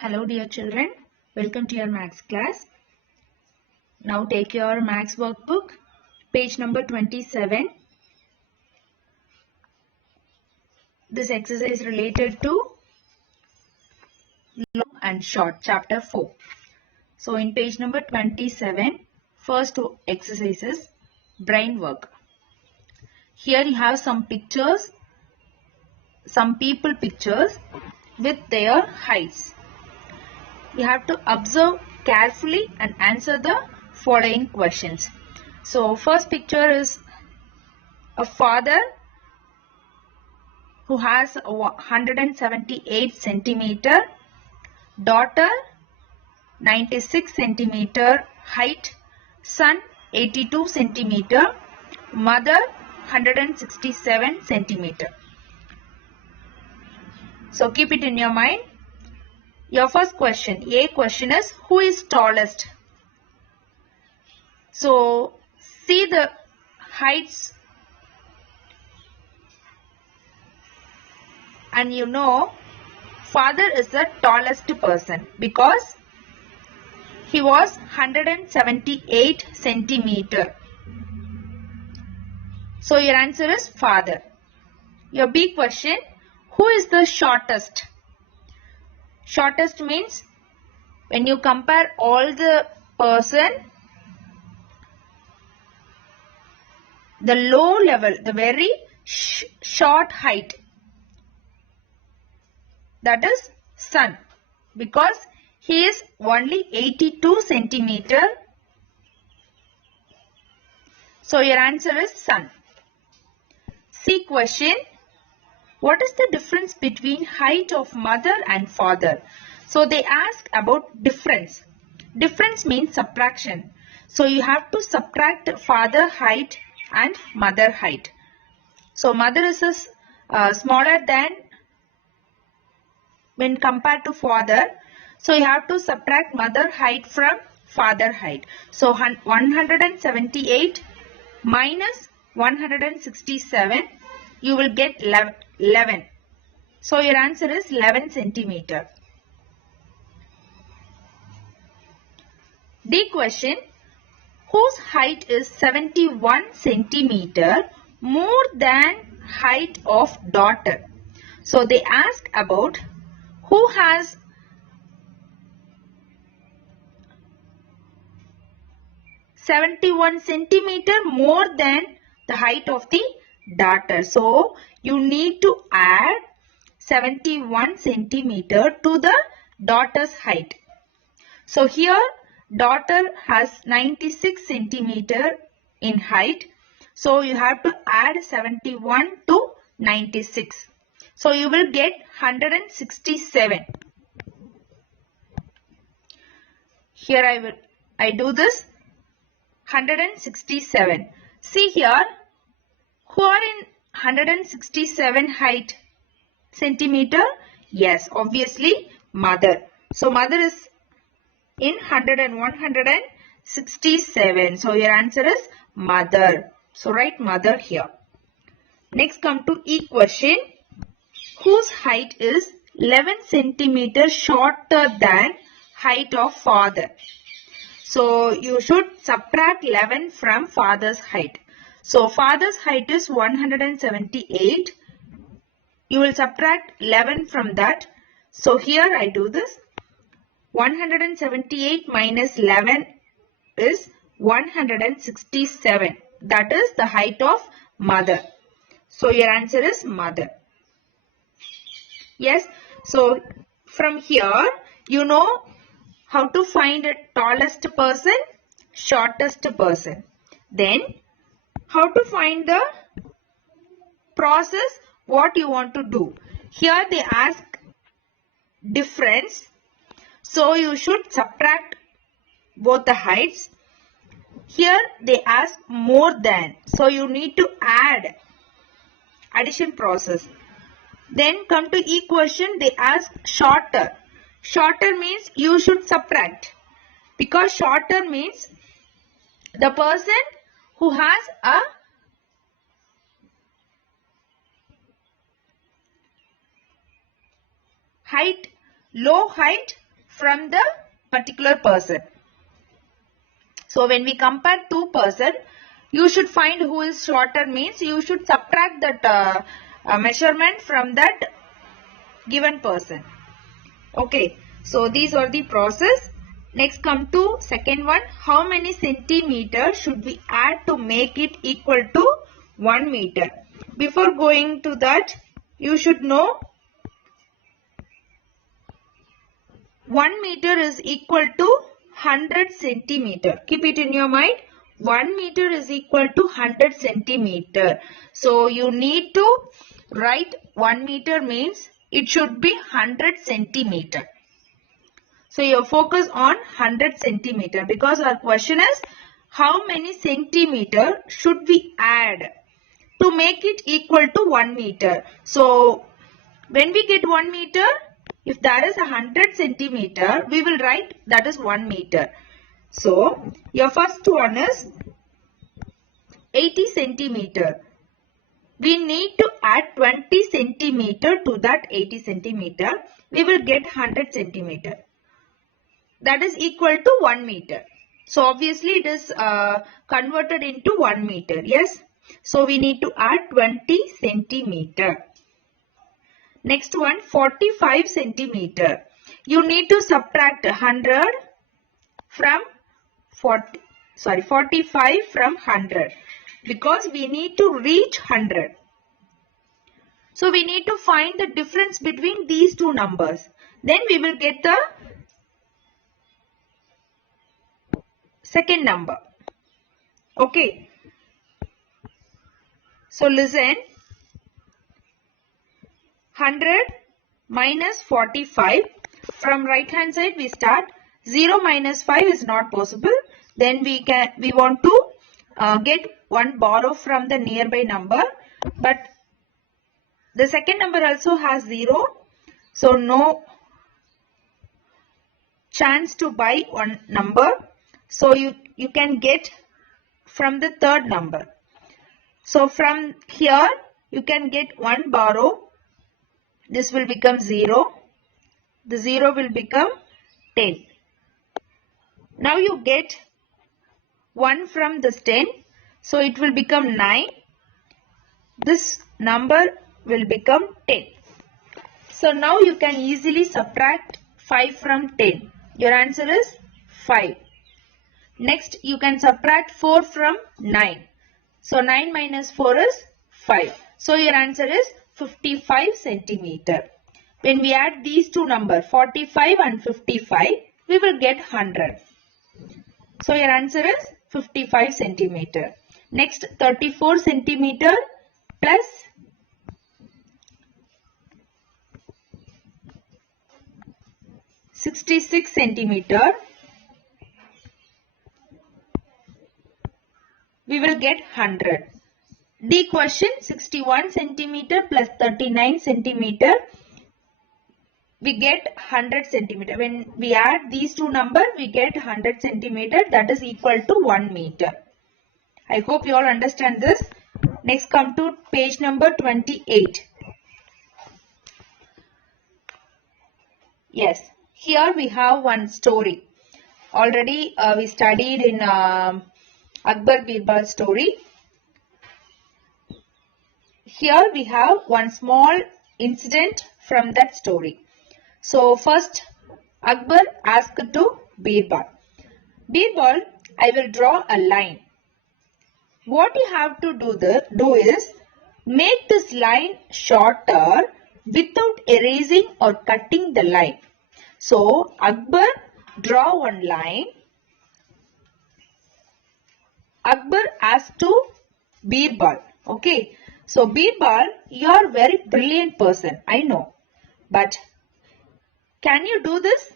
Hello dear children, welcome to your maths class. Now take your maths workbook, page number 27. This exercise is related to long and short, chapter 4. So in page number 27, first two exercises, brain work. Here you have some pictures, some people pictures with their heights. You have to observe carefully and answer the following questions. So first picture is a father who has 178 centimeter, daughter 96 centimeter height, son 82 centimeter, mother 167 centimeter. So keep it in your mind. Your first question, A question is, who is tallest? So see the heights and you know father is the tallest person because he was 178 centimeter. So your answer is father. Your B question, who is the shortest? Shortest means when you compare all the person, the low level, the very short height, that is son, because he is only 82 centimeter. So your answer is son. C question, what is the difference between height of mother and father? So they ask about difference. Difference means subtraction. So you have to subtract father height and mother height. So mother is smaller than when compared to father. So you have to subtract mother height from father height. So 178 minus 167, you will get 11. So your answer is 11 centimeter. D question, whose height is 71 centimeter more than height of daughter? So they ask about who has (71 centimeter more than the height of the daughter. So you need to add 71 centimeter to the daughter's height. So here daughter has 96 centimeter in height. So you have to add 71 to 96. So you will get 167. Here I do this 167. See here, who are in 167 height centimeter? Yes, obviously mother. So mother is in 167. So your answer is mother. So write mother here. Next come to E question. Whose height is 11 centimeter shorter than height of father? So you should subtract 11 from father's height. So father's height is 178. You will subtract 11 from that. So here I do this. 178 minus 11 is 167. That is the height of mother. So your answer is mother. Yes. So from here you know how to find a tallest person, shortest person. Then how to find the process, what you want to do. Here they ask difference. So you should subtract both the heights. Here they ask more than. So you need to add addition process. Then come to E question, they ask shorter. Shorter means you should subtract, because shorter means the person who has a height, low height from the particular person. So when we compare two persons, you should find who is shorter, means you should subtract that measurement from that given person. Okay, so these are the process. Next come to second one. How many centimeters should we add to make it equal to 1 meter? Before going to that, you should know 1 meter is equal to 100 centimeter. Keep it in your mind. 1 meter is equal to 100 centimeter. So you need to write 1 meter means it should be 100 centimeter. So you focus on 100 centimeter because our question is how many centimeter should we add to make it equal to 1 meter. So when we get 1 meter, if that is 100 centimeter, we will write that is 1 meter. So your first one is 80 centimeter. We need to add 20 centimeter to that 80 centimeter. We will get 100 centimeter. That is equal to 1 meter. So obviously it is converted into 1 meter. Yes. So we need to add 20 centimeter. Next one, 45 centimeter. You need to subtract 100 from 45 from 100 because we need to reach 100. So we need to find the difference between these two numbers. Then we will get the second number. Okay. So listen. 100 minus 45. From right hand side we start. 0 minus 5 is not possible. Then we want to get one borrow from the nearby number. But the second number also has 0. So no chance to buy one number. So you can get from the third number. So from here you can get one borrow. This will become 0. The 0 will become 10. Now you get 1 from this 10. So it will become 9. This number will become 10. So now you can easily subtract 5 from 10. Your answer is 5. Next you can subtract 4 from 9. So 9 minus 4 is 5. So your answer is 55 centimeter. When we add these two numbers 45 and 55, we will get 100. So your answer is 55 centimeter. Next 34 centimeter plus 66 centimeter. We will get 100. D question, 61 centimeter plus 39 centimeter. We get 100 centimeter. When we add these two numbers, we get 100 centimeter. That is equal to 1 meter. I hope you all understand this. Next come to page number 28. Yes, here we have one story. Already we studied in Akbar Birbal story. Here we have one small incident from that story. So first Akbar asked to Birbal, Birbal, I will draw a line. What you have to do is make this line shorter without erasing or cutting the line. So Akbar draw one line. Akbar asked to Birbal. Okay. So Birbal, you are a very brilliant person, I know. But can you do this?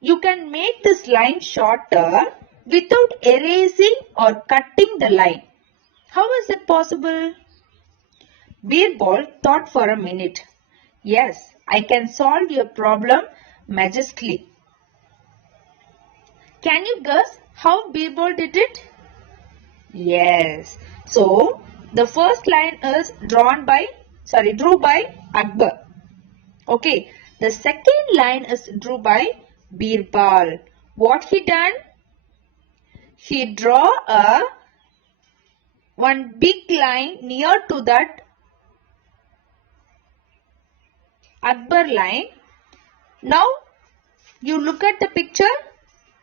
You can make this line shorter without erasing or cutting the line. How is it possible? Birbal thought for a minute. Yes, I can solve your problem majestically. Can you guess how Birbal did it? Yes. So the first line is drew by Akbar. Okay. The second line is drawn by Birbal. What he done? He draw one big line near to that Akbar line. Now you look at the picture.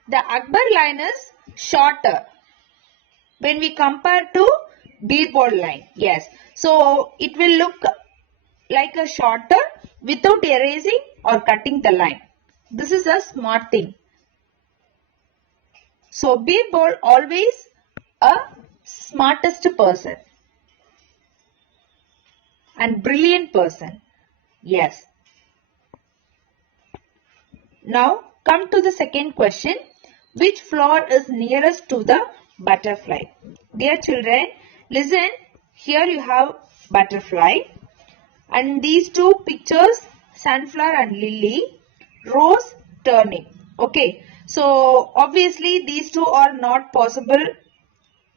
The Akbar line is shorter when we compare to Birbal line. Yes. So it will look like a shorter without erasing or cutting the line. This is a smart thing. So Birbal always a smartest person and brilliant person. Yes. Now come to the second question. Which flower is nearest to the butterfly? Dear children, listen. Here you have butterfly and these two pictures, sunflower and lily, rose turning. Okay. So obviously these two are not possible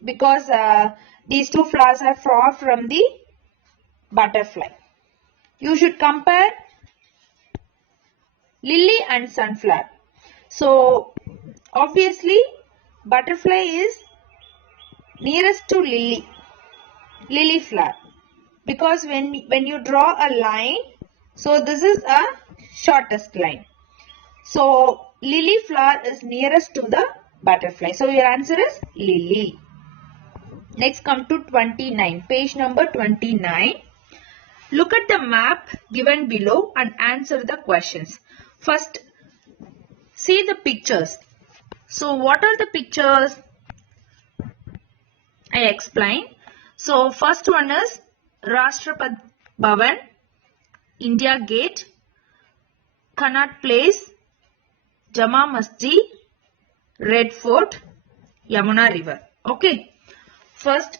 because these two flowers are far from the butterfly. You should compare lily and sunflower. So obviously butterfly is nearest to lily flower, because when you draw a line, so this is a shortest line. So lily flower is nearest to the butterfly. So your answer is lily. Next come to 29. Page number 29. Look at the map given below and answer the questions. First, see the pictures. So what are the pictures? I explain. So first one is Rashtrapati Bhavan, India Gate, Connaught Place, Jama Masjid, Red Fort, Yamuna River. Okay. First,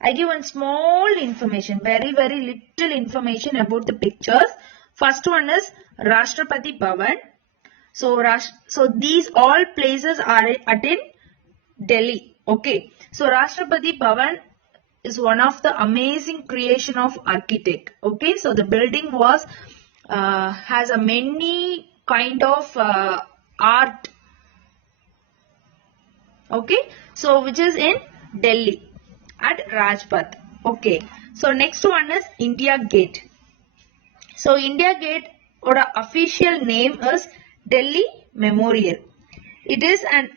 I give one small information, very little information about the pictures. First one is Rashtrapati Bhavan. So these all places are at in Delhi. Okay. So Rashtrapati Bhavan is one of the amazing creation of architect. Okay. So the building was has a many kind of art. Okay. So which is in Delhi at Rajpath. Okay. So next one is India Gate. So India Gate or official name is Delhi Memorial. It is an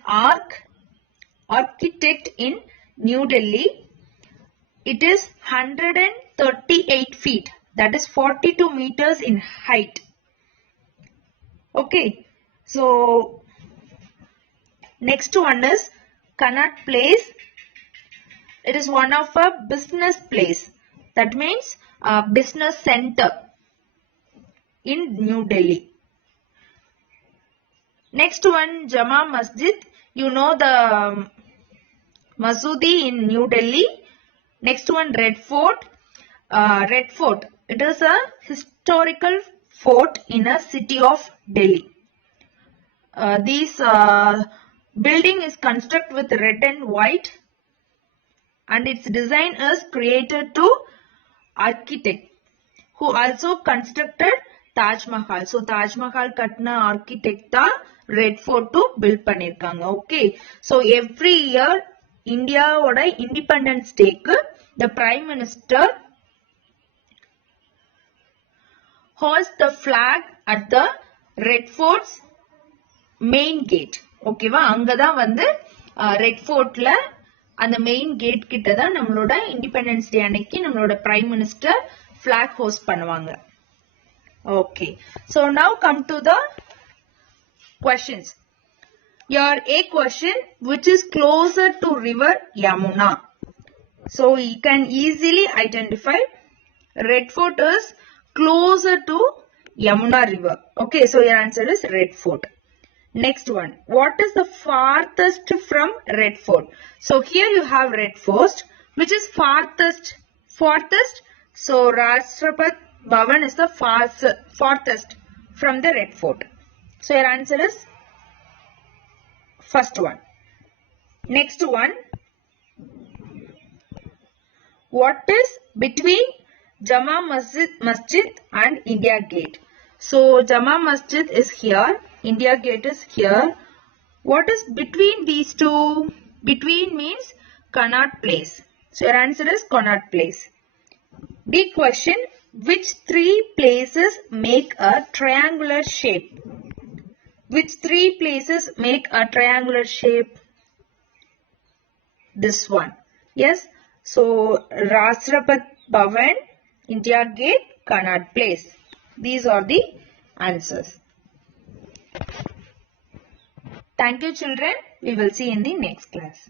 architect in New Delhi. It is 138 feet. That is 42 meters in height. Okay. So next one is Connaught Place. It is one of a business place. That means a business center in New Delhi. Next one, Jama Masjid. You know the Masudi in New Delhi. Next one, Red Fort. Red Fort. It is a historical fort in a city of Delhi. This building is constructed with red and white, and its design is created to architect who also constructed Taj Mahal. So Taj Mahal katna architect da Red Fort to build பண்ணிருக்காங்க. Okay. So every year India oda Independence Day ku the Prime Minister hoists the flag at the Red Fort's main gate. Okay va? அங்கதா வந்து Red Fortல அந்த main gate கிட்ட தான் நம்மளோட independence day அன்னைக்கு நம்மளோட prime minister flag host பண்ணுவாங்க. Okay. So now come to the questions. Your A question, which is closer to river Yamuna. So you can easily identify Red Fort is closer to Yamuna river. Okay. So your answer is Red Fort. Next one. What is the farthest from Red Fort? So here you have Red Fort, which is farthest. So Rashtrapati Bhavan is the farthest from the Red Fort. So your answer is first one. Next one. What is between Jama Masjid and India Gate. So Jama Masjid is here, India Gate is here. What is between these two? Between means Connaught Place. So your answer is Connaught Place. The question, which three places make a triangular shape? Which three places make a triangular shape? This one. Yes. So Rashtrapat Bhavan, India Gate, Connaught Place. These are the answers. Thank you children. We will see in the next class.